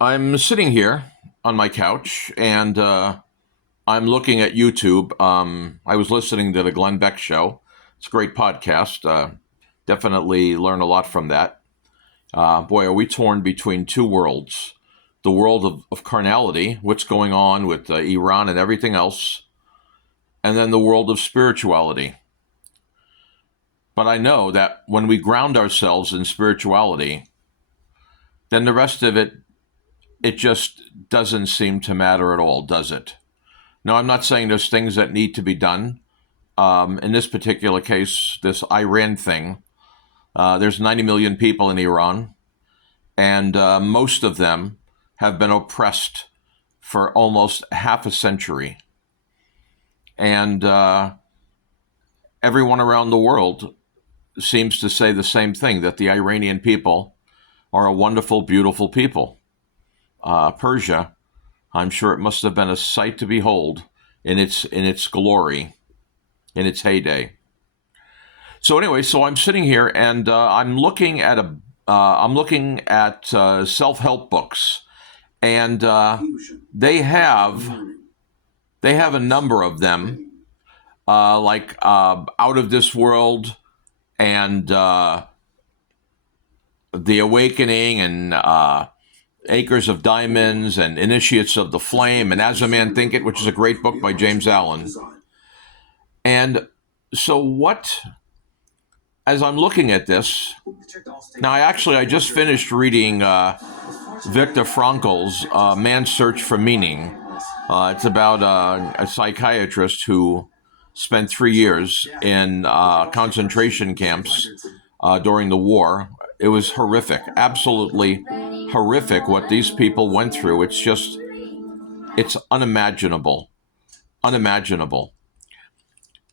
I'm sitting here on my couch and I'm looking at YouTube. I was listening to the Glenn Beck show. It's a great podcast. Definitely learn a lot from that. Boy, are we torn between two worlds: the world of carnality, what's going on with Iran and everything else, and then the world of spirituality. But I know that when we ground ourselves in spirituality, then the rest of it just doesn't seem to matter at all, does it? Now, I'm not saying there's things that need to be done. In this particular case, this Iran thing, there's 90 million people in Iran, and most of them have been oppressed for almost half a century. And everyone around the world seems to say the same thing, that the Iranian people are a wonderful, beautiful people. Persia, I'm sure it must have been a sight to behold in its glory, in its heyday. So anyway, so I'm sitting here and I'm looking at self help books, and they have they have a number of them, like Out of This World and The Awakening and Acres of Diamonds and Initiates of the Flame and As a Man Thinketh, which is a great book by James Allen. And so as I'm looking at this, now I just finished reading Viktor Frankl's Man's Search for Meaning. It's about a psychiatrist who spent 3 years in concentration camps during the war. It was horrific, absolutely horrific what these people went through. It's unimaginable, unimaginable.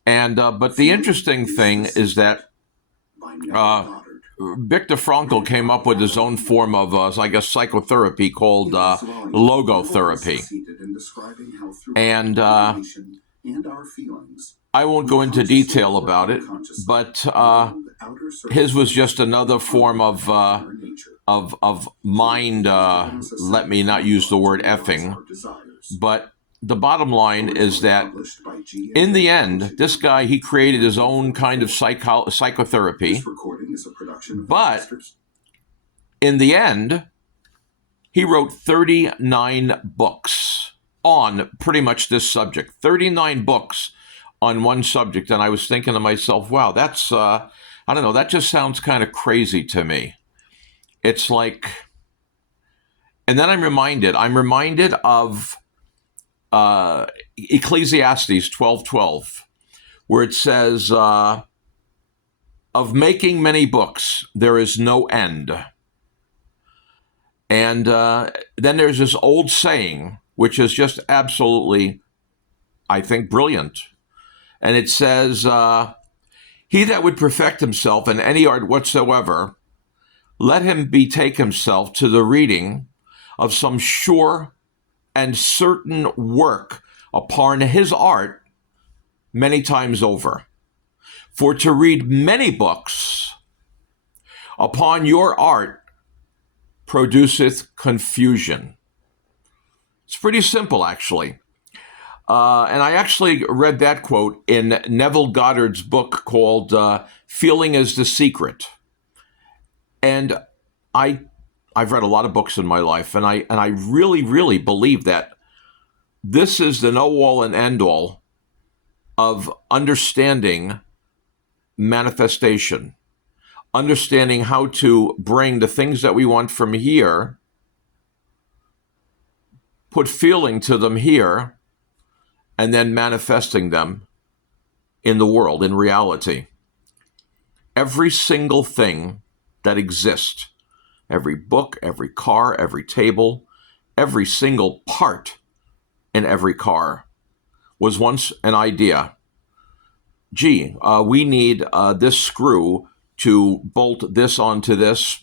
And but the interesting thing is that Viktor Frankl came up with his own form of, I guess, psychotherapy called logotherapy. And I won't go into detail about it, but his was just another form of mind. Let me not use the word effing, but the bottom line is that in the end, this guy, he created his own kind of psychotherapy. But in the end, he wrote 39 books on pretty much this subject. 39 books on one subject. And I was thinking to myself, wow, that's, I don't know, that just sounds kind of crazy to me. It's like, and then I'm reminded of Ecclesiastes 12:12, where it says, of making many books, there is no end. And then there's this old saying, which is just absolutely, I think, brilliant. And it says, he that would perfect himself in any art whatsoever, let him betake himself to the reading of some sure and certain work upon his art many times over. For to read many books upon your art produceth confusion. It's pretty simple, actually. And I actually read that quote in Neville Goddard's book called Feeling is the Secret. And I've read a lot of books in my life, and I really, really believe that this is the know-all and end-all of understanding manifestation, understanding how to bring the things that we want from here, put feeling to them here, and then manifesting them in the world, in reality. Every single thing that exists, every book, every car, every table, every single part in every car was once an idea. Gee, we need this screw to bolt this onto this,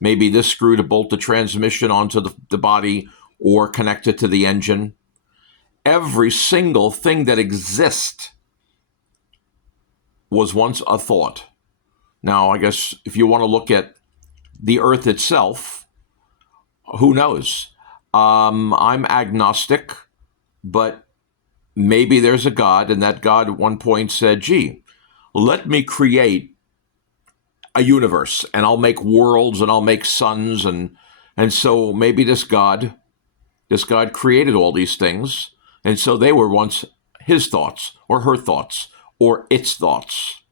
maybe this screw to bolt the transmission onto the body or connect it to the engine. Every single thing that exists was once a thought. Now, I guess if you want to look at the earth itself, Who knows? I'm agnostic, but maybe there's a God, and that God at one point said, gee, let me create a universe, and I'll make worlds, and I'll make suns, and so maybe this God created all these things, and so they were once his thoughts, or her thoughts, or its thoughts.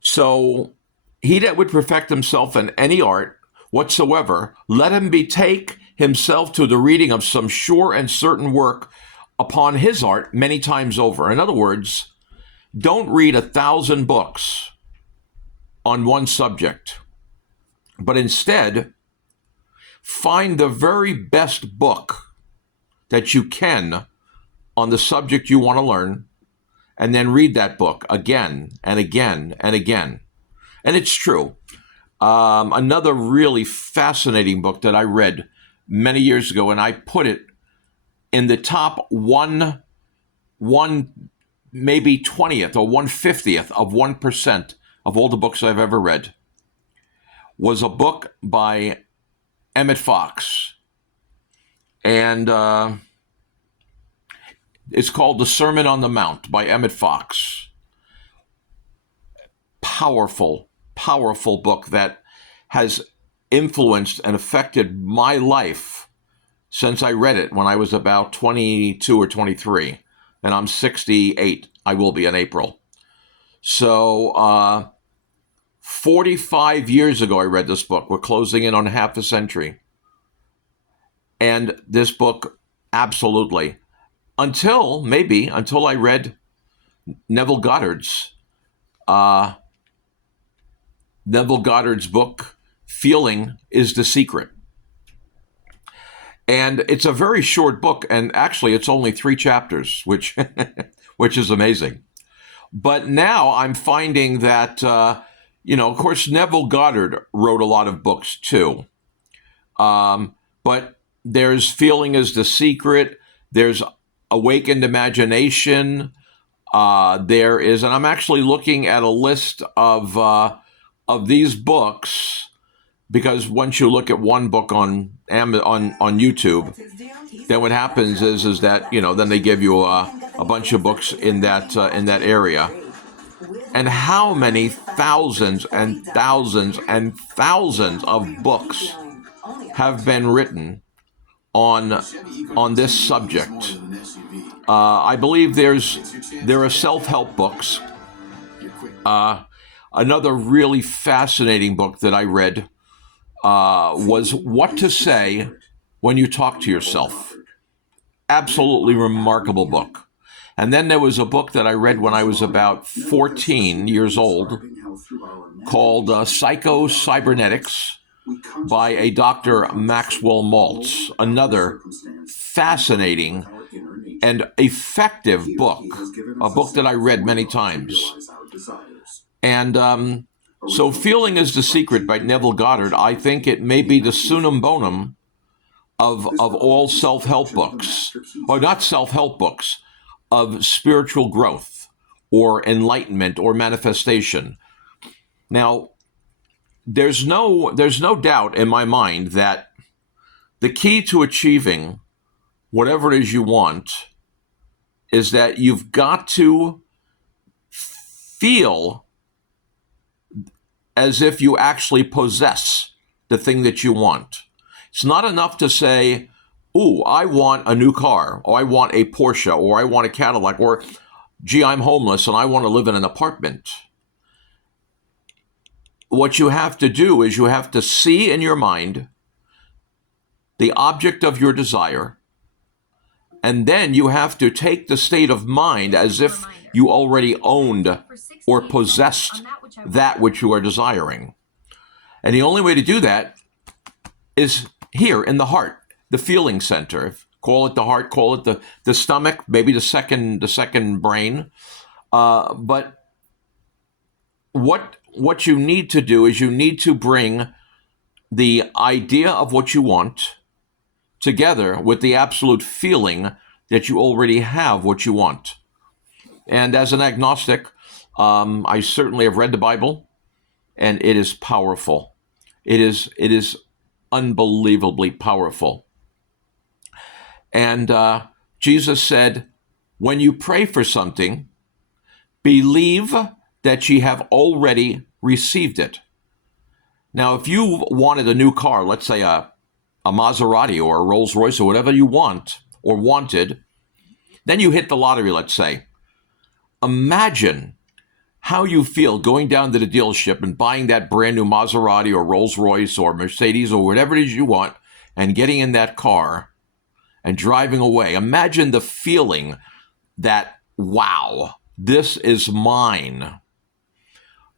So he that would perfect himself in any art whatsoever, let him betake himself to the reading of some sure and certain work upon his art many times over. In other words, don't read 1,000 books on one subject, but instead find the very best book that you can on the subject you want to learn, and then read that book again and again and again. And it's true. Another really fascinating book that I read many years ago, and I put it in the top one maybe 20th or 1/50th of 1% of all the books I've ever read, was a book by Emmett Fox. And it's called The Sermon on the Mount by Emmett Fox. Powerful, powerful book that has influenced and affected my life since I read it when I was about 22 or 23. And I'm 68. I will be in April. So 45 years ago, I read this book. We're closing in on half a century. And this book, absolutely. Until I read Neville Goddard's book, Feeling is the Secret. And it's a very short book, and actually it's only 3 chapters, which is amazing. But now I'm finding that, of course, Neville Goddard wrote a lot of books too. But there's Feeling is the Secret. There's Awakened Imagination. There is, and I'm actually looking at a list of these books, because once you look at one book on YouTube, then what happens is that then they give you a bunch of books in that area, and how many thousands and thousands and thousands of books have been written on this subject. I believe there are self-help books. Another really fascinating book that I read was What to Say When You Talk to Yourself. Absolutely remarkable book. And then there was a book that I read when I was about 14 years old called Psycho-Cybernetics by a Dr. Maxwell Maltz. Another fascinating and effective book, a book that I read many times. And so Feeling is the Secret by Neville Goddard, I think it may be the summum bonum of all self-help books, or not self-help books, of spiritual growth or enlightenment or manifestation. Now, there's no doubt in my mind that the key to achieving whatever it is you want is that you've got to feel as if you actually possess the thing that you want. It's not enough to say, ooh, I want a new car, or I want a Porsche, or I want a Cadillac, or gee, I'm homeless and I want to live in an apartment. What you have to do is you have to see in your mind the object of your desire, and then you have to take the state of mind as if you already owned or possessed that which you are desiring. And the only way to do that is here in the heart, the feeling center. Call it the heart, call it the stomach, maybe the second brain. But what you need to do is you need to bring the idea of what you want together with the absolute feeling that you already have what you want. And as an agnostic, I certainly have read the Bible, and it is powerful. It is unbelievably powerful. And Jesus said, when you pray for something, believe that ye have already received it. Now, if you wanted a new car, let's say a Maserati or a Rolls Royce or whatever you want or wanted, then you hit the lottery, let's say. Imagine how you feel going down to the dealership and buying that brand new Maserati or Rolls Royce or Mercedes or whatever it is you want and getting in that car and driving away. Imagine the feeling that, wow, this is mine.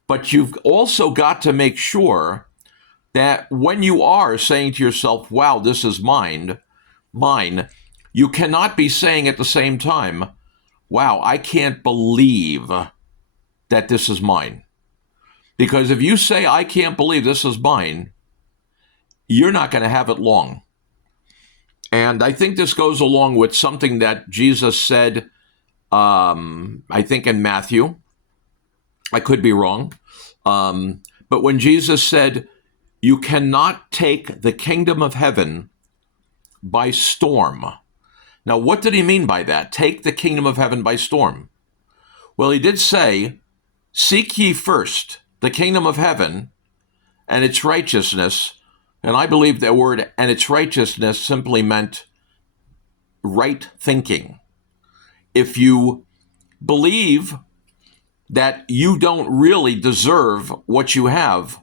But you've also got to make sure that when you are saying to yourself, wow, this is mine, you cannot be saying at the same time, wow, I can't believe that this is mine. Because if you say, I can't believe this is mine, you're not going to have it long. And I think this goes along with something that Jesus said, I think in Matthew. I could be wrong. But when Jesus said, you cannot take the kingdom of heaven by storm. Now, what did he mean by that? Take the kingdom of heaven by storm. Well, he did say, seek ye first the kingdom of heaven and its righteousness. And I believe that word and its righteousness simply meant right thinking. If you believe that you don't really deserve what you have,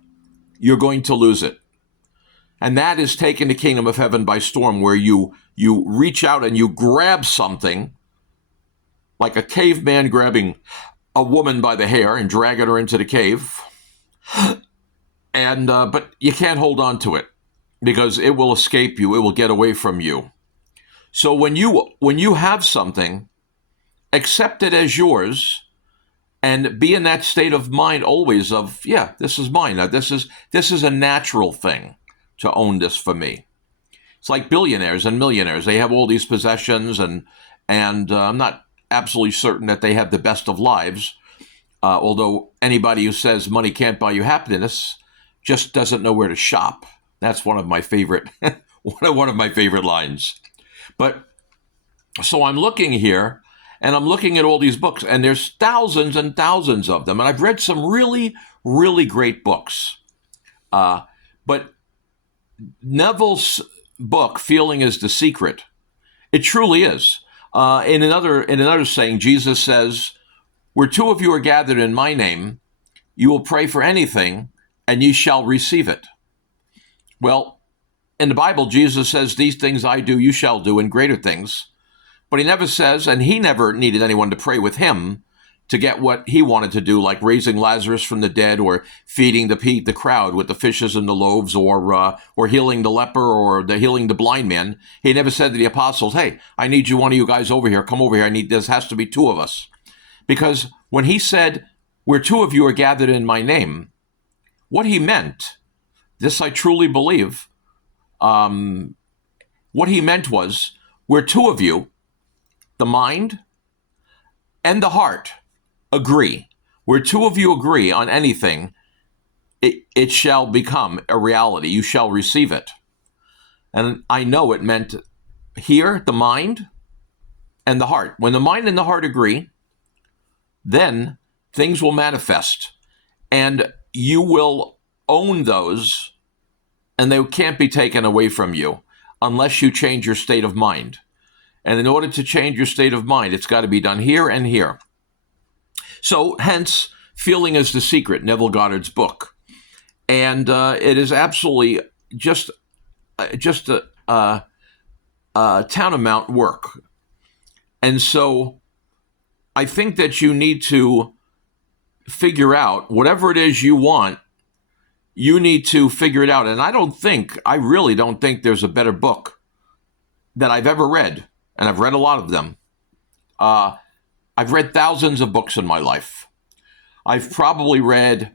you're going to lose it. And that is taking the kingdom of heaven by storm, where you reach out and you grab something like a caveman grabbing a woman by the hair and dragging her into the cave. And but you can't hold on to it because it will escape you. It will get away from you. So when you have something, accept it as yours. And be in that state of mind always of, yeah, this is mine. Now, this is a natural thing to own this for me. It's like billionaires and millionaires. They have all these possessions, and I'm not absolutely certain that they have the best of lives. Although anybody who says money can't buy you happiness just doesn't know where to shop. That's one of my favorite one of my favorite lines. But so I'm looking here. And I'm looking at all these books, and there's thousands and thousands of them. And I've read some really, really great books. But Neville's book, Feeling is the Secret, it truly is. In another saying, Jesus says, where two of you are gathered in my name, you will pray for anything, and ye shall receive it. Well, in the Bible, Jesus says, these things I do, you shall do, and greater things. But he never says, and he never needed anyone to pray with him to get what he wanted to do, like raising Lazarus from the dead, or feeding the crowd with the fishes and the loaves, or healing the leper, or healing the blind man. He never said to the apostles, hey, I need one of you guys over here. Come over here. There has to be two of us. Because when he said, where two of you are gathered in my name, what he meant, this I truly believe, what he meant was, where two of you, the mind and the heart, agree. Where two of you agree on anything, it shall become a reality. You shall receive it. And I know it meant here, the mind and the heart. When the mind and the heart agree, then things will manifest. And you will own those, and they can't be taken away from you unless you change your state of mind. And in order to change your state of mind, it's got to be done here and here. So hence, Feeling is the Secret, Neville Goddard's book. And it is absolutely just a tantamount work. And so I think that you need to figure out whatever it is you want, you need to figure it out. And I really don't think there's a better book that I've ever read. And I've read a lot of them. I've read thousands of books in my life. I've probably read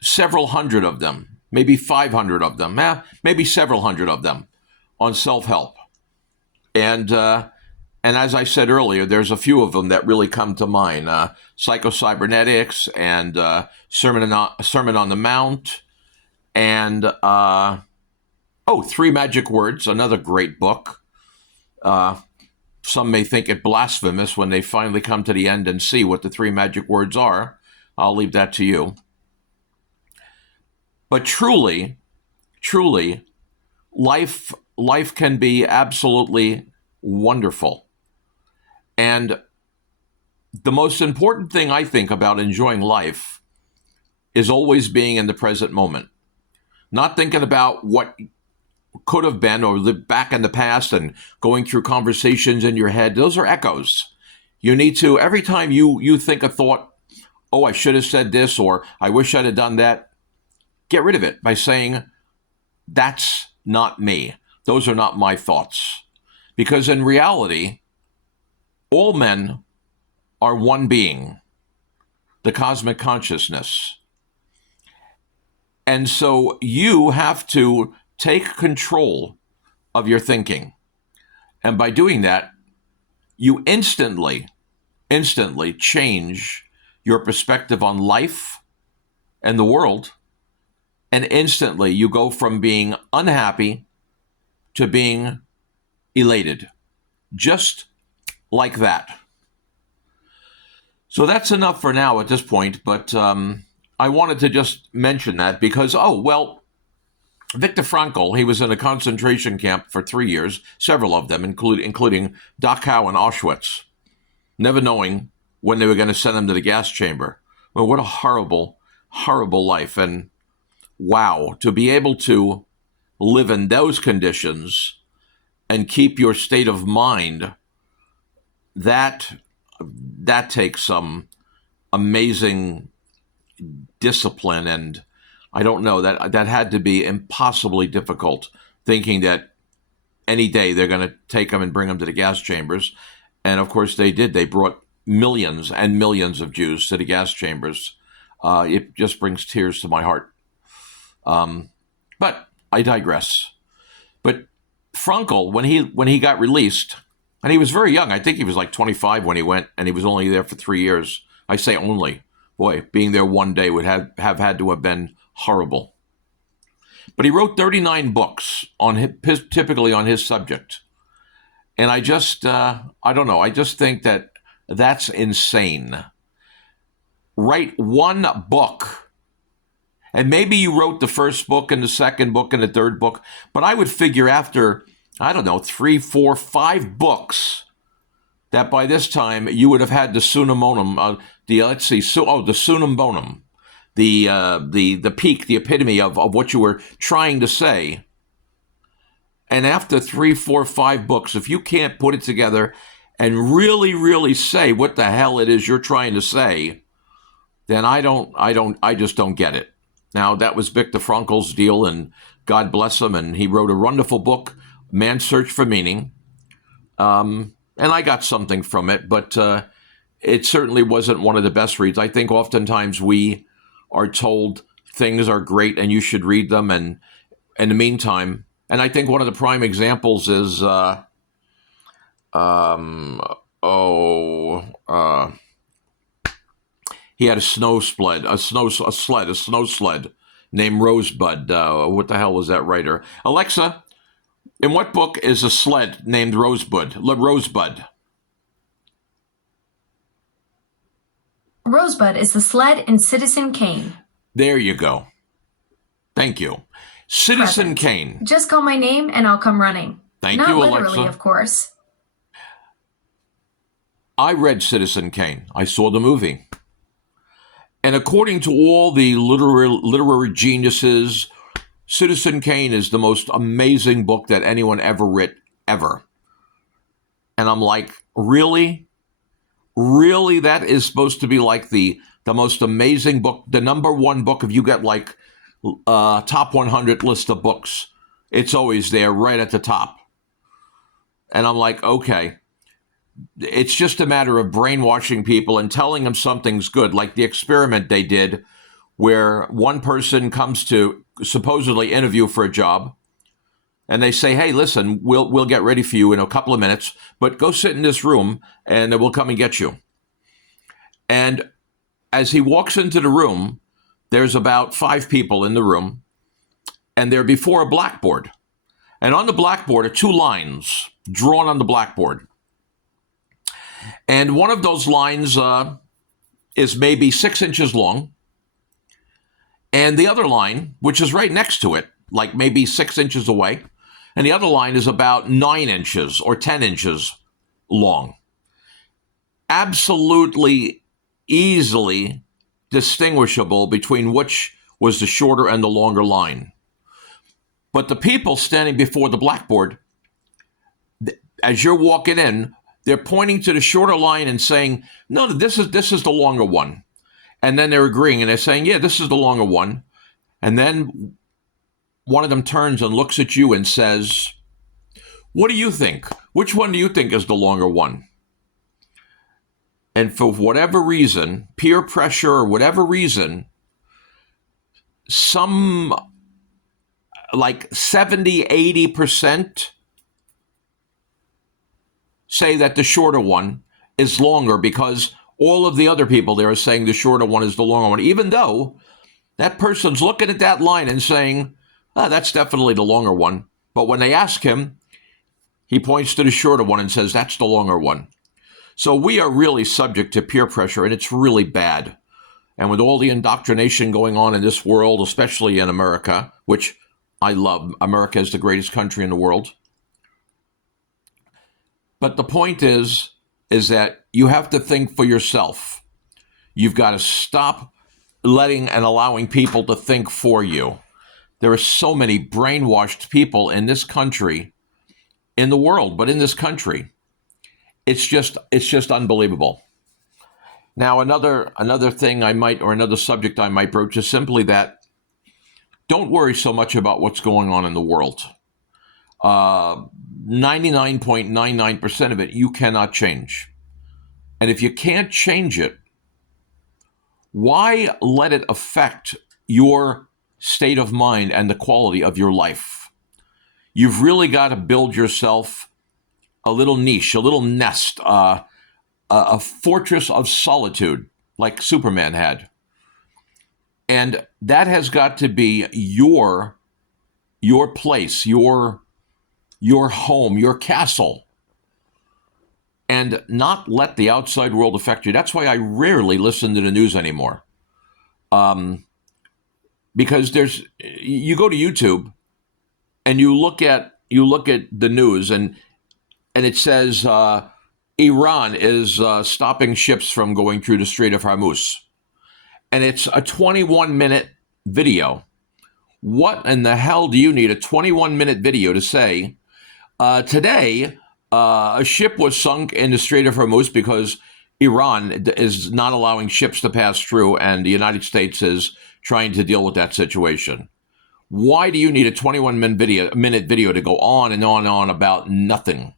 several hundred of them, maybe 500 of them, maybe several hundred of them on self-help. And as I said earlier, there's a few of them that really come to mind. Psycho-Cybernetics and Sermon on the Mount and Oh, Three Magic Words, another great book. Some may think it blasphemous when they finally come to the end and see what the three magic words are. I'll leave that to you. But truly, truly, life can be absolutely wonderful. And the most important thing I think about enjoying life is always being in the present moment, not thinking about what could have been or lived back in the past and going through conversations in your head. Those are echoes. You need to, every time you think a thought, oh, I should have said this, or I wish I'd have done that, get rid of it by saying, that's not me. Those are not my thoughts. Because in reality, all men are one being, the cosmic consciousness. And so you have to take control of your thinking. And by doing that, you instantly change your perspective on life and the world. And instantly you go from being unhappy to being elated. Just like that. So that's enough for now at this point, but I wanted to just mention that because, Viktor Frankl, he was in a concentration camp for 3 years, several of them, including Dachau and Auschwitz, never knowing when they were going to send him to the gas chamber. Well, what a horrible, horrible life. And wow, to be able to live in those conditions and keep your state of mind, that takes some amazing discipline. And I don't know, that had to be impossibly difficult, thinking that any day they're going to take them and bring them to the gas chambers. And of course they did. They brought millions and millions of Jews to the gas chambers. It just brings tears to my heart. But I digress. But Frankl, when he got released, and he was very young, I think he was like 25 when he went, and he was only there for 3 years. I say only. Boy, being there one day would have had to have been horrible. But he wrote 39 books typically on his subject. And I just, I don't know, I just think that that's insane. Write one book. And maybe you wrote the first book and the second book and the third book, but I would figure after, I don't know, 3, 4, 5 books, that by this time you would have had the Summum Bonum, the Summum Bonum, the peak, the epitome of what you were trying to say. And after 3, 4, 5 books, if you can't put it together and really, really say what the hell it is you're trying to say, then I just don't get it. Now, that was Viktor Frankl's deal, and God bless him, and he wrote a wonderful book, Man's Search for Meaning. And I got something from it, but it certainly wasn't one of the best reads. I think oftentimes we are told things are great and you should read them, and in the meantime, and I think one of the prime examples is, he had a snow sled named Rosebud. What the hell was that writer? Alexa, in what book is a sled named Rosebud? Rosebud is the sled in Citizen Kane. There you go. Thank you. Citizen Present. Kane. Just call my name and I'll come running. Thank Not you, literally, Alexa. of course. I read Citizen Kane. I saw the movie. And according to all the literary geniuses, Citizen Kane is the most amazing book that anyone ever writ, ever. And I'm like, really? Really? That is supposed to be like the most amazing book, the number one book. If you get like top 100 list of books, it's always there right at the top. And I'm like, okay. It's just a matter of brainwashing people and telling them something's good, like the experiment they did where one person comes to supposedly interview for a job and they say, hey, listen, we'll get ready for you in a couple of minutes, but go sit in this room and we'll come and get you. And as he walks into the room, there's about 5 people in the room and they're before a blackboard. And on the blackboard are two lines drawn on the blackboard. And one of those lines is maybe 6 inches long. And the other line, which is right next to it, like maybe 6 inches away, and the other line is about 9 inches or 10 inches long. Absolutely easily distinguishable between which was the shorter and the longer line. But the people standing before the blackboard, as you're walking in, they're pointing to the shorter line and saying, no, this is the longer one. And then they're agreeing and they're saying, yeah, this is the longer one. And then one of them turns and looks at you and says, what do you think? Which one do you think is the longer one? And for whatever reason, peer pressure or whatever reason, some like 70, 80% say that the shorter one is longer because all of the other people there are saying the shorter one is the longer one, even though that person's looking at that line and saying, oh, that's definitely the longer one. But when they ask him, he points to the shorter one and says, that's the longer one. So we are really subject to peer pressure, and it's really bad. And with all the indoctrination going on in this world, especially in America, which I love, America is the greatest country in the world. But the point is that you have to think for yourself. You've got to stop letting and allowing people to think for you. There are so many brainwashed people in this country, in the world, but in this country. It's just unbelievable. Now, another thing I might, or another subject I might broach is simply that don't worry so much about what's going on in the world. 99.99% of it you cannot change. And if you can't change it, why let it affect your state of mind and the quality of your life? You've really got to build yourself a little niche, a little nest, a fortress of solitude like Superman had. And that has got to be your place, your home, your castle, and not let the outside world affect you. That's why I rarely listen to the news anymore. Because you go to YouTube and you look at the news and it says Iran is stopping ships from going through the Strait of Hormuz. And it's a 21-minute video. What in the hell do you need a 21-minute video to say, today a ship was sunk in the Strait of Hormuz because Iran is not allowing ships to pass through and the United States is trying to deal with that situation? Why do you need a 21-minute video to go on and on and on about nothing?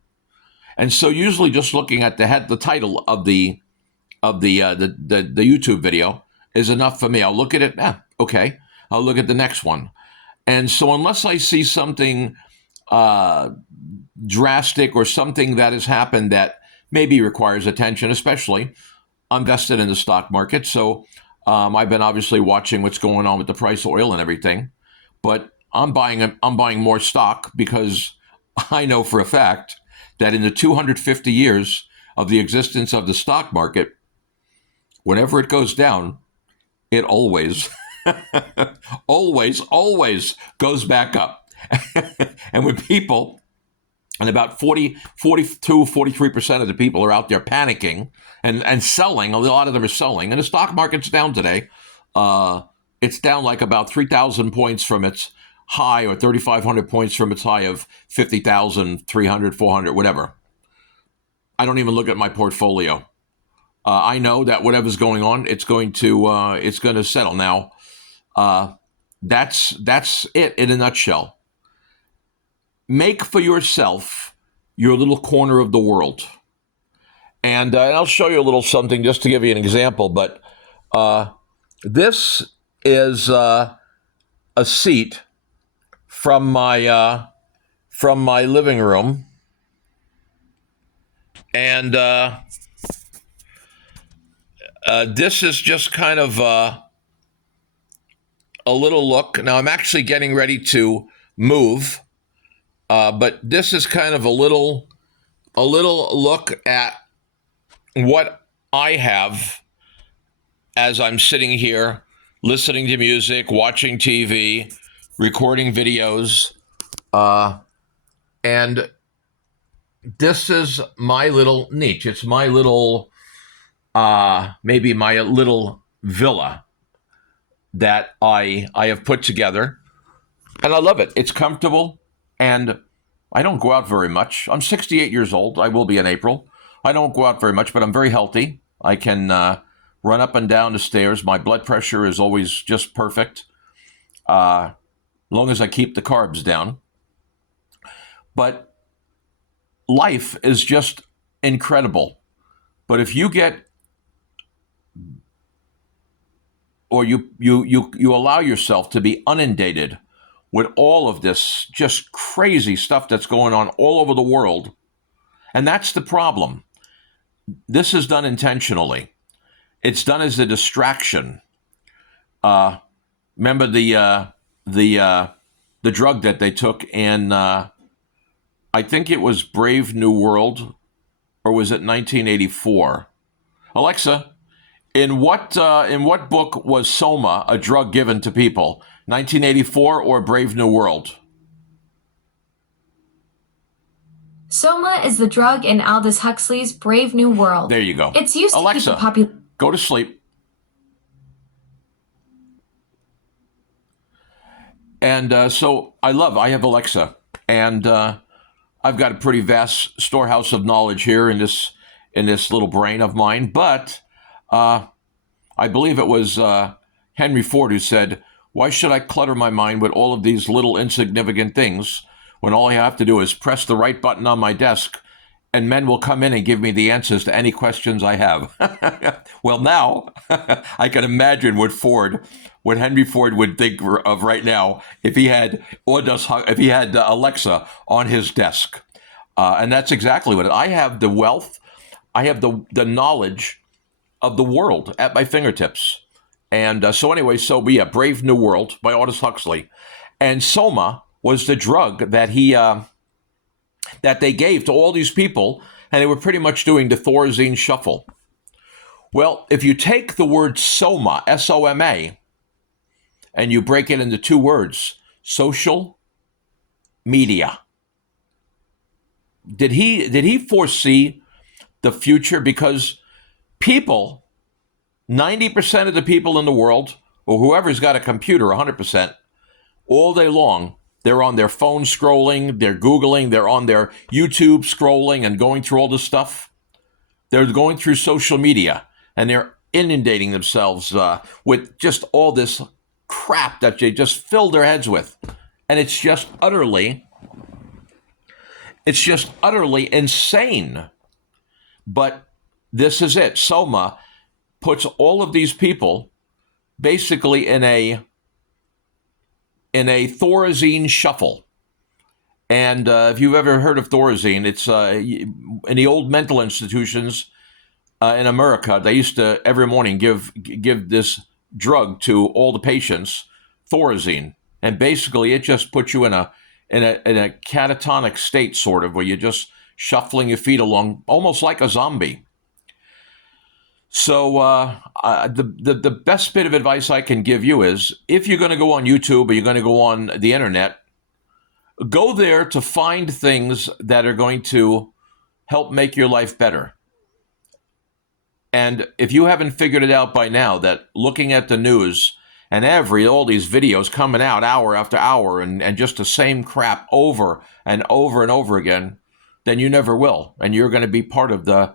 And so usually just looking at the title of the YouTube video is enough for me. I'll look at it. Okay. I'll look at the next one. And so unless I see something drastic or something that has happened that maybe requires attention, especially I'm vested in the stock market. So I've been obviously watching what's going on with the price of oil and everything. But I'm buying more stock because I know for a fact that in the 250 years of the existence of the stock market, whenever it goes down, it always, always goes back up. And when people, and about 43% of the people are out there panicking and selling, a lot of them are selling, and the stock market's down today. It's down like about 3,000 points from its high, or 3,500 points from its high of 50,000, 300, 400, whatever. I don't even look at my portfolio. I know that whatever's going on, it's going to settle. Now, that's it in a nutshell. Make for yourself your little corner of the world. And I'll show you a little something just to give you an example. But this is a seat from my living room, and this is just kind of a little look. Now I'm actually getting ready to move But this is kind of a little look at what I have as I'm sitting here listening to music, watching TV, recording videos, and this is my little niche. It's my little, maybe my little villa that I have put together, and I love it. It's comfortable, and I don't go out very much. I'm 68 years old. I will be in April. I don't go out very much, but I'm very healthy. I can run up and down the stairs. My blood pressure is always just perfect, as long as I keep the carbs down. But life is just incredible. But if you get or you allow yourself to be inundated with all of this just crazy stuff that's going on all over the world, and that's the problem. This is done intentionally. It's done as a distraction. Remember the drug that they took in I think it was Brave New World, or was it 1984? Alexa, in what book was Soma a drug given to people? 1984 or Brave New World? Soma is the drug in Aldous Huxley's Brave New World. There you go. It's used to keep Alexa, the population. go to sleep. And so I have Alexa, and I've got a pretty vast storehouse of knowledge here in this little brain of mine. But I believe it was Henry Ford who said, "Why should I clutter my mind with all of these little insignificant things when all I have to do is press the right button on my desk, and men will come in and give me the answers to any questions I have?" Well, now I can imagine what Henry Ford would think of right now if he had Alexa on his desk, and that's exactly what I have. The wealth, I have the knowledge of the world at my fingertips, and so anyway, Brave New World by Aldous Huxley, and Soma was the drug that that they gave to all these people, and they were pretty much doing the Thorazine shuffle. Well, if you take the word Soma, S-O-M-A, and you break it into two words, social media. Did he foresee the future? Because people, 90% of the people in the world, or whoever's got a computer, 100%, all day long, they're on their phone scrolling, they're Googling, they're on their YouTube scrolling and going through all this stuff. They're going through social media, and they're inundating themselves with just all this crap that they just fill their heads with. And it's just utterly insane. But this is it. Soma puts all of these people basically in a Thorazine shuffle. And if you've ever heard of Thorazine, it's in the old mental institutions in America, they used to every morning give this drug to all the patients, Thorazine, and basically it just puts you in a catatonic state, sort of, where you're just shuffling your feet along, almost like a zombie. So the best bit of advice I can give you is, if you're going to go on YouTube or you're going to go on the internet, go there to find things that are going to help make your life better. And if you haven't figured it out by now, that looking at the news and all these videos coming out hour after hour and just the same crap over and over and over again, then you never will. And you're going to be part of the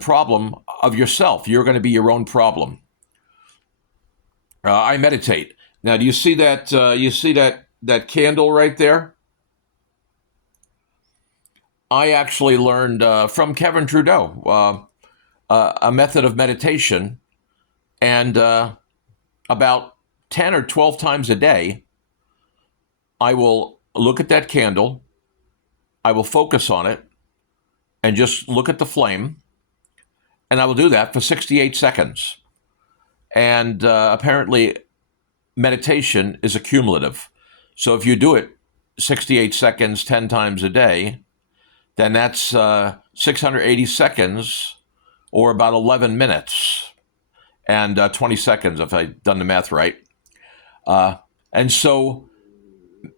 problem of yourself. You're going to be your own problem. I meditate. Now, do you see that? You see that candle right there? I actually learned from Kevin Trudeau a method of meditation, and about 10 or 12 times a day, I will look at that candle, I will focus on it, and just look at the flame, and I will do that for 68 seconds. And apparently, meditation is accumulative. So if you do it 68 seconds 10 times a day, then that's 680 seconds or about 11 minutes and 20 seconds, if I've done the math right. And so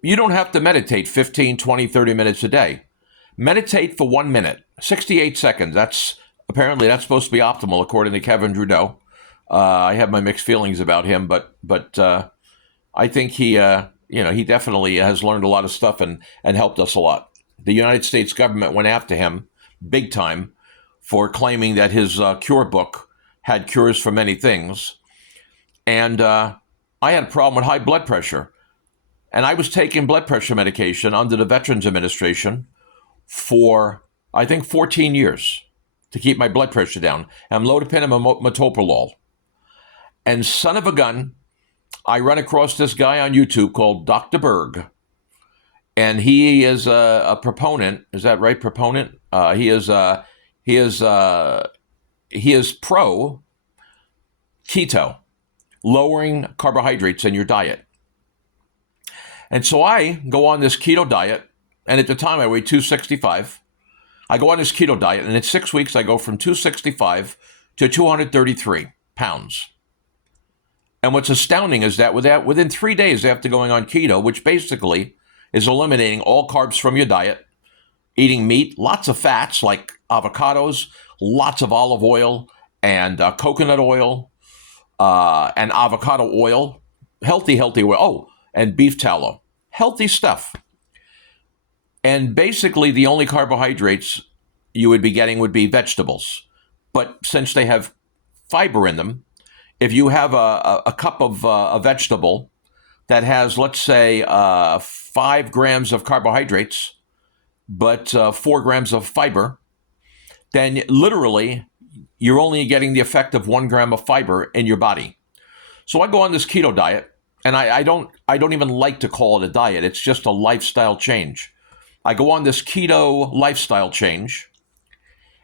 you don't have to meditate 15, 20, 30 minutes a day. Meditate for 1 minute, 68 seconds. That's supposed to be optimal, according to Kevin Trudeau. I have my mixed feelings about him, but I think he definitely has learned a lot of stuff and helped us a lot. The United States government went after him big time for claiming that his cure book had cures for many things. And I had a problem with high blood pressure. And I was taking blood pressure medication under the Veterans Administration for, I think, 14 years to keep my blood pressure down. Amlodipine and metoprolol. And son of a gun, I run across this guy on YouTube called Dr. Berg. And he is a proponent. Is that right? Proponent? He is pro keto, lowering carbohydrates in your diet. And so I go on this keto diet, and at the time I weighed 265. I go on this keto diet, and in 6 weeks I go from 265 to 233 pounds. And what's astounding is that within 3 days after going on keto, which basically is eliminating all carbs from your diet, eating meat, lots of fats like avocados, lots of olive oil and coconut oil and avocado oil, healthy oil. Oh, and beef tallow. Healthy stuff. And basically the only carbohydrates you would be getting would be vegetables. But since they have fiber in them, if you have a cup of a vegetable that has, let's say, 5 grams of carbohydrates, but 4 grams of fiber, then literally you're only getting the effect of 1 gram of fiber in your body. So I go on this keto diet. And I don't even like to call it a diet. It's just a lifestyle change. I go on this keto lifestyle change,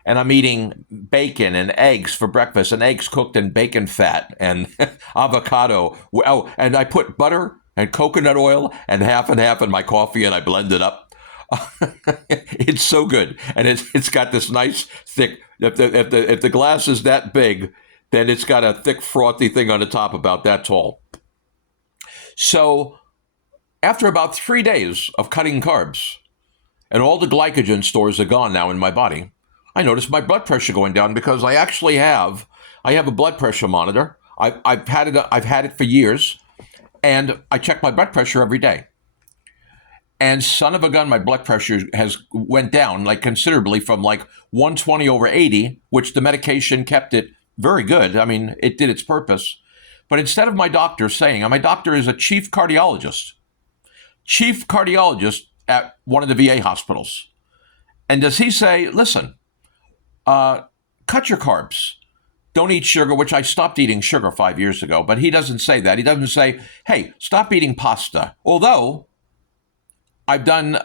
and I'm eating bacon and eggs for breakfast, and eggs cooked in bacon fat and avocado. Oh, and I put butter and coconut oil and half in my coffee, and I blend it up. It's so good, and it's got this nice thick. If the glass is that big, then it's got a thick frothy thing on the top about that tall. So after about 3 days of cutting carbs, and all the glycogen stores are gone now in my body, I noticed my blood pressure going down because I actually have a blood pressure monitor. I've had it for years, and I check my blood pressure every day. And son of a gun, my blood pressure has went down like considerably from like 120 over 80, which the medication kept it very good. I mean, it did its purpose. But instead of my doctor saying, and my doctor is a chief cardiologist at one of the VA hospitals. And does he say, listen, cut your carbs. Don't eat sugar, which I stopped eating sugar 5 years ago. But he doesn't say that. He doesn't say, hey, stop eating pasta. Although I've done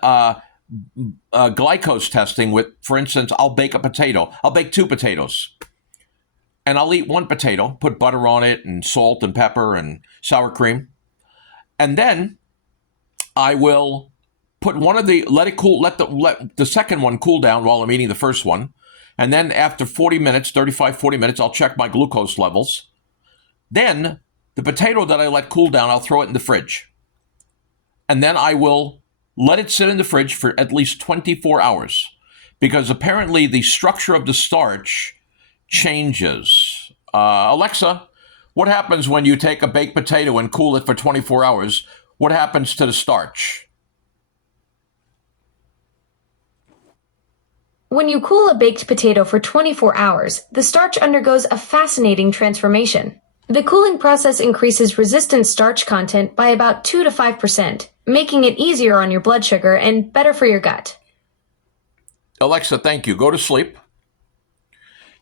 glycose testing with, for instance, I'll bake a potato. I'll bake 2 potatoes. And I'll eat 1 potato, put butter on it and salt and pepper and sour cream. And then I will put one of the, let the second one cool down while I'm eating the first one. And then after 40 minutes, 35, 40 minutes, I'll check my glucose levels. Then the potato that I let cool down, I'll throw it in the fridge. And then I will let it sit in the fridge for at least 24 hours. Because apparently the structure of the starch changes. Alexa, what happens when you take a baked potato and cool it for 24 hours? What happens to the starch? When you cool a baked potato for 24 hours, the starch undergoes a fascinating transformation. The cooling process increases resistant starch content by about 2 to 5%, making it easier on your blood sugar and better for your gut. Alexa, thank you. Go to sleep.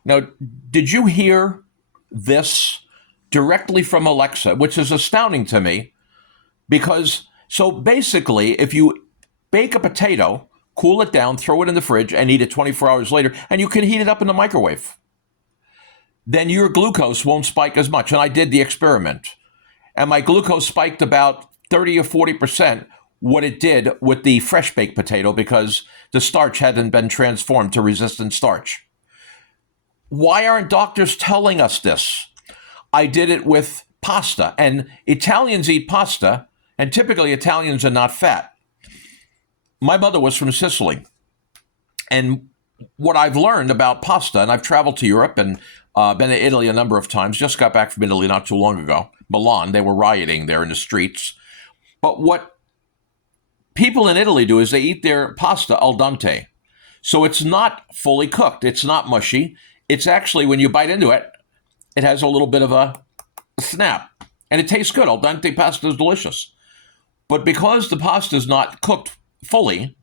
Now, did you hear this directly from Alexa, which is astounding to me? Because, so basically, if you bake a potato, cool it down, throw it in the fridge, and eat it 24 hours later, and you can heat it up in the microwave, then your glucose won't spike as much. And I did the experiment. And my glucose spiked about 30 or 40% what it did with the fresh baked potato because the starch hadn't been transformed to resistant starch. Why aren't doctors telling us this? I did it with pasta, and Italians eat pasta, and typically Italians are not fat. My mother was from Sicily, and what I've learned about pasta, and I've traveled to Europe and been to Italy a number of times, just got back from Italy not too long ago, Milan, they were rioting there in the streets. But what people in Italy do is they eat their pasta al dente. So it's not fully cooked. It's not mushy. It's actually, when you bite into it, it has a little bit of a snap. And it tastes good. Al dente pasta is delicious. But because the pasta is not cooked fully,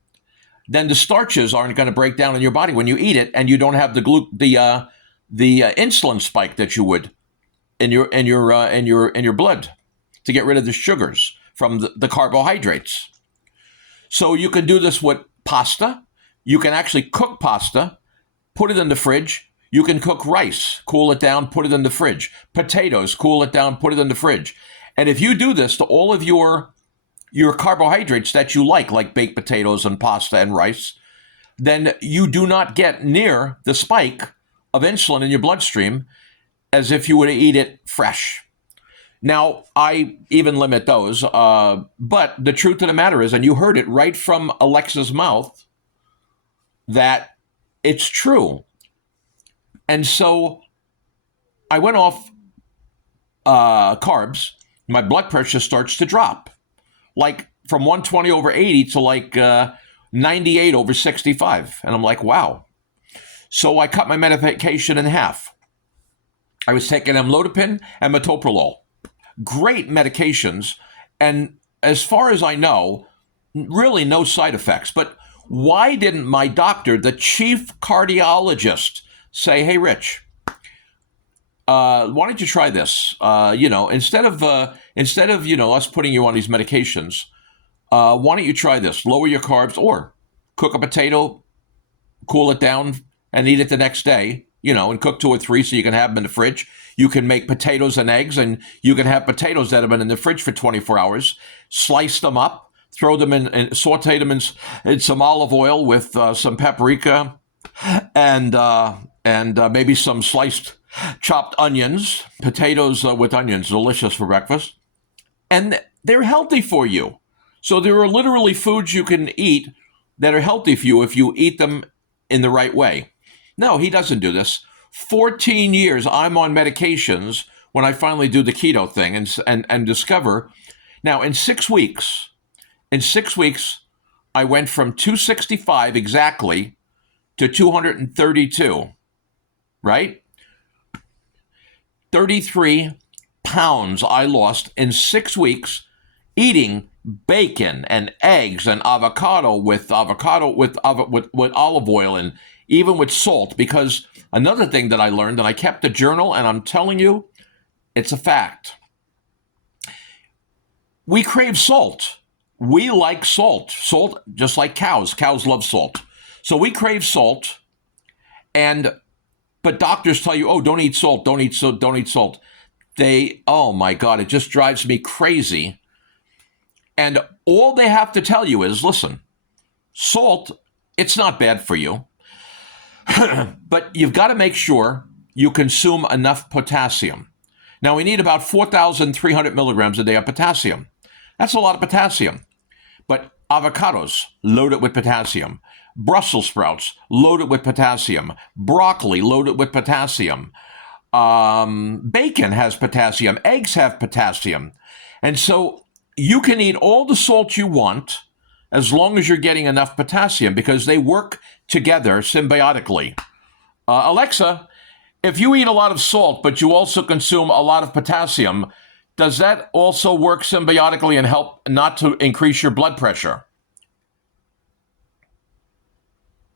then the starches aren't going to break down in your body when you eat it, and you don't have the insulin spike that you would in your blood to get rid of the sugars from the carbohydrates. So you can do this with pasta. You can actually cook pasta, put it in the fridge. You can cook rice, cool it down, put it in the fridge. Potatoes, cool it down, put it in the fridge. And if you do this to all of your carbohydrates that you like baked potatoes and pasta and rice, then you do not get near the spike of insulin in your bloodstream as if you were to eat it fresh. Now, I even limit those, but the truth of the matter is, and you heard it right from Alexa's mouth, that it's true. And so I went off carbs. My blood pressure starts to drop, like from 120 over 80 to like 98 over 65. And I'm like, wow. So I cut my medication in half. I was taking amlodipine and metoprolol. Great medications. And as far as I know, really no side effects. But why didn't my doctor, the chief cardiologist, say, hey, Rich, why don't you try this? Instead of us putting you on these medications, why don't you try this? Lower your carbs or cook a potato, cool it down, and eat it the next day, and cook 2 or 3 so you can have them in the fridge. You can make potatoes and eggs, and you can have potatoes that have been in the fridge for 24 hours, slice them up, throw them in, and saute them in some olive oil with some paprika and maybe some sliced chopped onions. Potatoes with onions, delicious for breakfast. And they're healthy for you. So there are literally foods you can eat that are healthy for you if you eat them in the right way. No, he doesn't do this. 14 years I'm on medications when I finally do the keto thing and discover. Now, in 6 weeks, I went from 265 exactly to 232, right? 33 pounds I lost in 6 weeks eating bacon and eggs and avocado with olive oil and even with salt. Because another thing that I learned, and I kept a journal, and I'm telling you, it's a fact. We crave salt. We like salt. Salt, just like cows. Cows love salt. So we crave salt, but doctors tell you, oh, don't eat salt, don't eat salt, don't eat salt. Oh my God, it just drives me crazy. And all they have to tell you is, listen, salt, it's not bad for you, but you've got to make sure you consume enough potassium. Now, we need about 4,300 milligrams a day of potassium. That's a lot of potassium. But avocados, loaded with potassium. Brussels sprouts, loaded with potassium. Broccoli, loaded with potassium. Bacon has potassium. Eggs have potassium. And so you can eat all the salt you want as long as you're getting enough potassium, because they work together symbiotically. Alexa, if you eat a lot of salt, but you also consume a lot of potassium, does that also work symbiotically and help not to increase your blood pressure?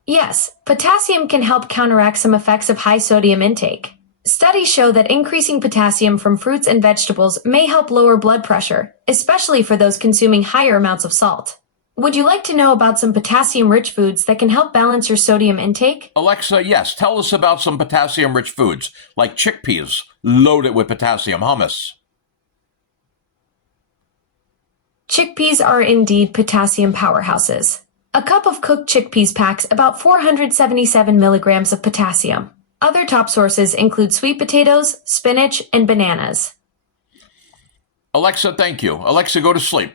Yes, potassium can help counteract some effects of high sodium intake. Studies show that increasing potassium from fruits and vegetables may help lower blood pressure, especially for those consuming higher amounts of salt. Would you like to know about some potassium-rich foods that can help balance your sodium intake? Alexa, yes. Tell us about some potassium-rich foods, like chickpeas, loaded with potassium, hummus. Chickpeas are indeed potassium powerhouses. A cup of cooked chickpeas packs about 477 milligrams of potassium. Other top sources include sweet potatoes, spinach, and bananas. Alexa, thank you. Alexa, go to sleep.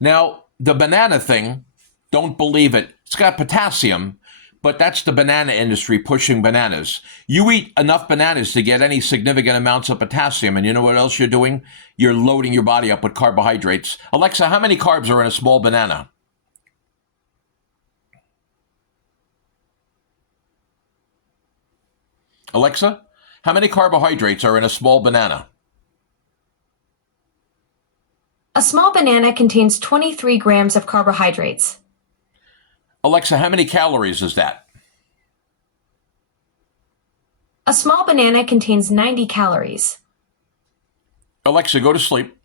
Now, the banana thing, don't believe it. It's got potassium, but that's the banana industry pushing bananas. You eat enough bananas to get any significant amounts of potassium, and you know what else you're doing? You're loading your body up with carbohydrates. Alexa, how many carbs are in a small banana? Alexa, how many carbohydrates are in a small banana? A small banana contains 23 grams of carbohydrates. Alexa, how many calories is that? A small banana contains 90 calories. Alexa, go to sleep.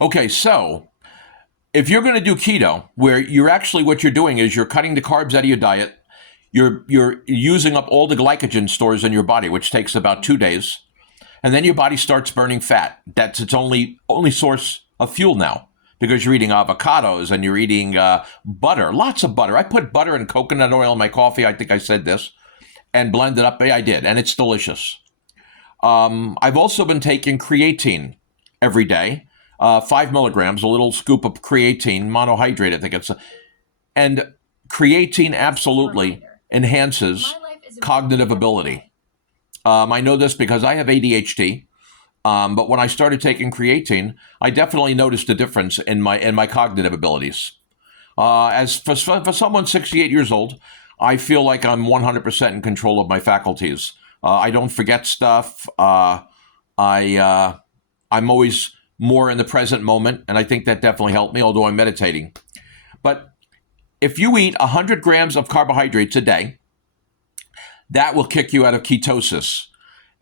Okay, so if you're going to do keto, where you're actually, what you're doing is you're cutting the carbs out of your diet, you're using up all the glycogen stores in your body, which takes about 2 days, and then your body starts burning fat. That's its only source of fuel now, because you're eating avocados and you're eating butter, lots of butter. I put butter and coconut oil in my coffee. I think I said this, and blend it up. Yeah, I did, and it's delicious. I've also been taking creatine every day, 5 milligrams, a little scoop of creatine, monohydrate, I think it's. And creatine absolutely enhances cognitive ability. I know this because I have ADHD. But when I started taking creatine, I definitely noticed a difference in my cognitive abilities. As for someone 68 years old, I feel like I'm 100% in control of my faculties. I don't forget stuff. I'm always more in the present moment, and I think that definitely helped me, although I'm meditating. But if you eat 100 grams of carbohydrates a day, that will kick you out of ketosis.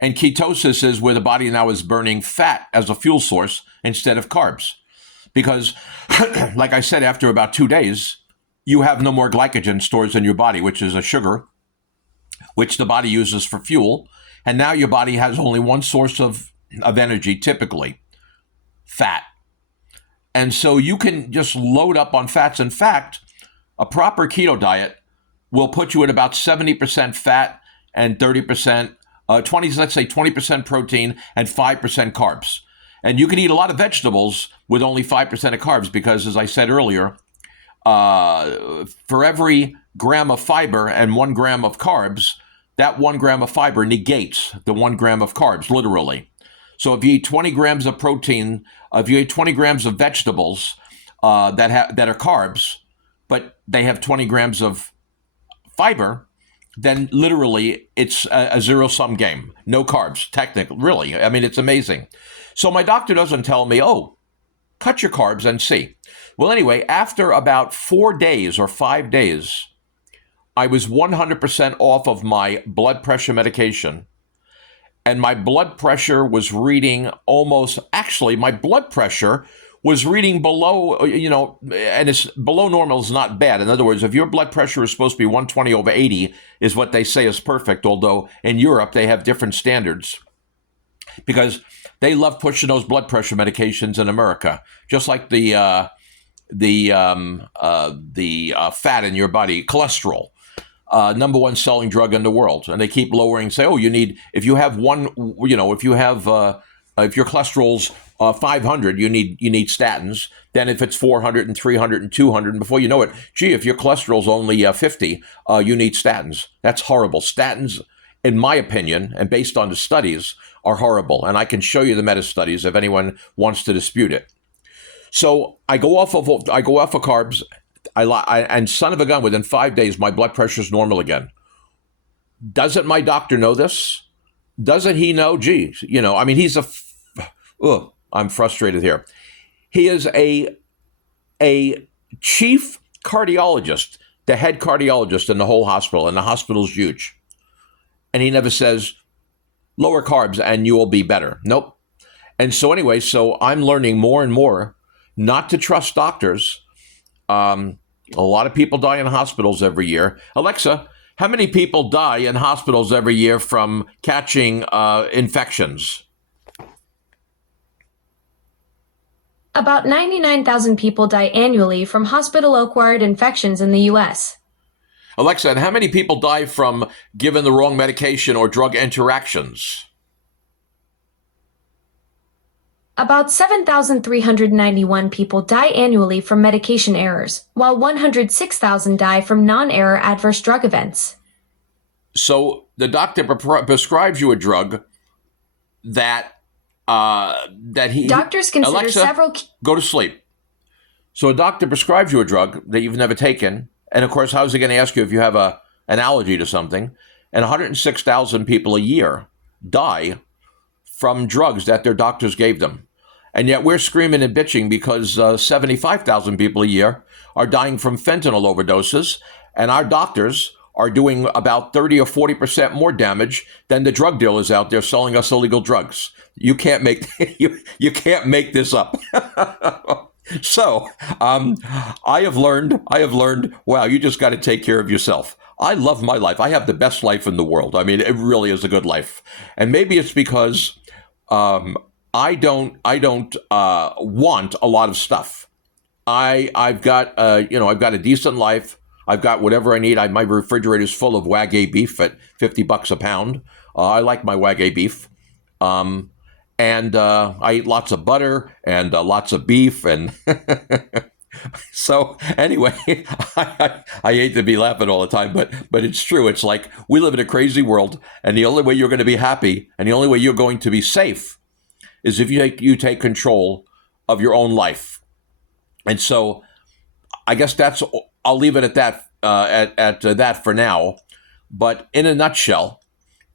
And ketosis is where the body now is burning fat as a fuel source instead of carbs. Because, like I said, after about 2 days, you have no more glycogen stores in your body, which is a sugar, which the body uses for fuel. And now your body has only one source of energy, typically, fat. And so you can just load up on fats. In fact, a proper keto diet will put you at about 70% fat and 30%, let's say 20% protein and 5% carbs. And you can eat a lot of vegetables with only 5% of carbs because, as I said earlier, for every gram of fiber and 1 gram of carbs, that 1 gram of fiber negates the 1 gram of carbs, literally. So if you eat 20 grams of protein, if you eat 20 grams of vegetables that are carbs, but they have 20 grams of fiber, then literally it's a zero-sum game. No carbs, technically, really. I mean, it's amazing. So my doctor doesn't tell me, oh, cut your carbs and see. Well, anyway, after about 4 days or 5 days, I was 100% off of my blood pressure medication. And my blood pressure was reading my blood pressure was reading below, and it's below normal is not bad. In other words, if your blood pressure is supposed to be 120/80 is what they say is perfect, although in Europe they have different standards because they love pushing those blood pressure medications in America, just like the fat in your body, cholesterol. Number one selling drug in the world, and they keep lowering. Say, oh, if your cholesterol's 500, you need statins. Then if it's 400 and 300 and 200, and before you know it, if your cholesterol's only 50, you need statins. That's horrible. Statins, in my opinion, and based on the studies, are horrible. And I can show you the meta-studies if anyone wants to dispute it. So I go off of carbs. And son of a gun, within 5 days, my blood pressure is normal again. Doesn't my doctor know this? Doesn't he know? Geez, he's I'm frustrated here. He is a chief cardiologist, the head cardiologist in the whole hospital, and the hospital's huge. And he never says, lower carbs and you will be better. Nope. And so anyway, I'm learning more and more not to trust doctors. A lot of people die in hospitals every year. Alexa, How many people die in hospitals every year from catching infections? About 99,000 people die annually from hospital-acquired infections in the U.S. Alexa, and how many people die from given the wrong medication or drug interactions? About 7,391 people die annually from medication errors, while 106,000 die from non-error adverse drug events. So the doctor prescribes you a drug that he Doctors consider Alexa, several go to sleep. So a doctor prescribes you a drug that you've never taken, and of course, how's he going to ask you if you have an allergy to something? And 106,000 people a year die from drugs that their doctors gave them. And yet we're screaming and bitching because 75,000 people a year are dying from fentanyl overdoses, and our doctors are doing about 30 or 40% more damage than the drug dealers out there selling us illegal drugs. You can't make you can't make this up. So I have learned, wow, you just got to take care of yourself. I love my life. I have the best life in the world. I mean, it really is a good life. And maybe it's because I don't want a lot of stuff. I've got a decent life. I've got whatever I need. My refrigerator's full of Wagyu beef at $50 a pound. I like my Wagyu beef. And I eat lots of butter and lots of beef. And so anyway, I hate to be laughing all the time, but it's true. It's like we live in a crazy world, and the only way you're going to be happy and the only way you're going to be safe is if you take control of your own life. And so I guess I'll leave it at that at that for now. But in a nutshell,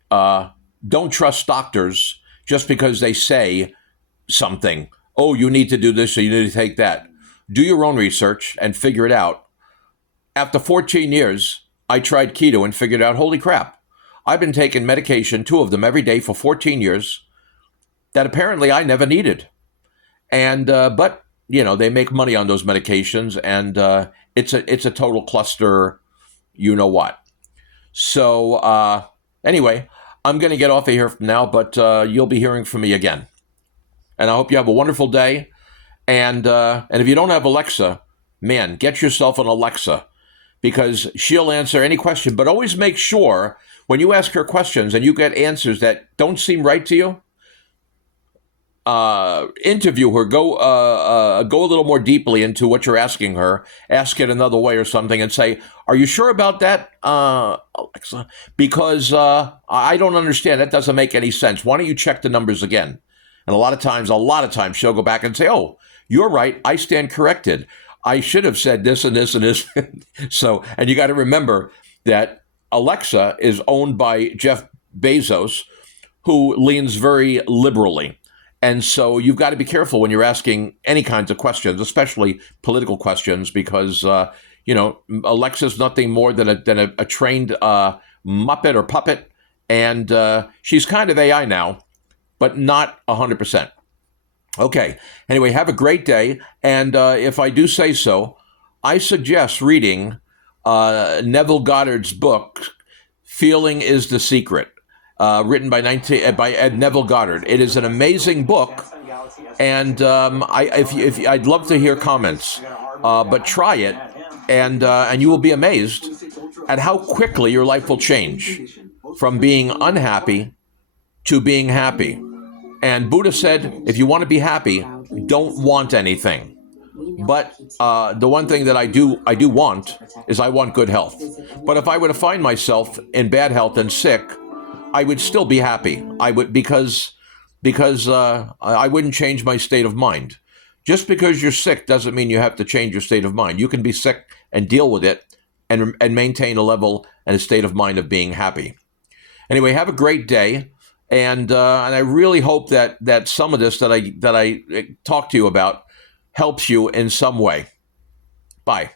don't trust doctors just because they say something. Oh, you need to do this or you need to take that. Do your own research and figure it out. After 14 years, I tried keto and figured out, holy crap, I've been taking medication, 2 of them every day for 14 years, that apparently I never needed. And but they make money on those medications, and it's a total cluster, you know what. So anyway, I'm going to get off of here from now, but you'll be hearing from me again. And I hope you have a wonderful day. And if you don't have Alexa, man, get yourself an Alexa, because she'll answer any question. But always make sure when you ask her questions and you get answers that don't seem right to you, interview her, go a little more deeply into what you're asking her, ask it another way or something, and say, are you sure about that, Alexa? Because I don't understand. That doesn't make any sense. Why don't you check the numbers again? And a lot of times she'll go back and say, oh, you're right. I stand corrected. I should have said this and this and this. So, and you got to remember that Alexa is owned by Jeff Bezos, who leans very liberally. And so you've got to be careful when you're asking any kinds of questions, especially political questions, because, Alexa's nothing more than a trained Muppet or puppet. And she's kind of AI now, but not 100%. Okay. Anyway, have a great day. And if I do say so, I suggest reading Neville Goddard's book, Feeling is the Secret. Written by Ed Neville Goddard. It is an amazing book, and I'd love to hear comments. But try it, and you will be amazed at how quickly your life will change from being unhappy to being happy. And Buddha said, if you want to be happy, don't want anything. But the one thing that I do want is I want good health. But if I were to find myself in bad health and sick, I would still be happy. I would because I wouldn't change my state of mind. Just because you're sick doesn't mean you have to change your state of mind. You can be sick and deal with it and maintain a level and a state of mind of being happy. Anyway, have a great day, and I really hope that some of this that I talked to you about helps you in some way. Bye.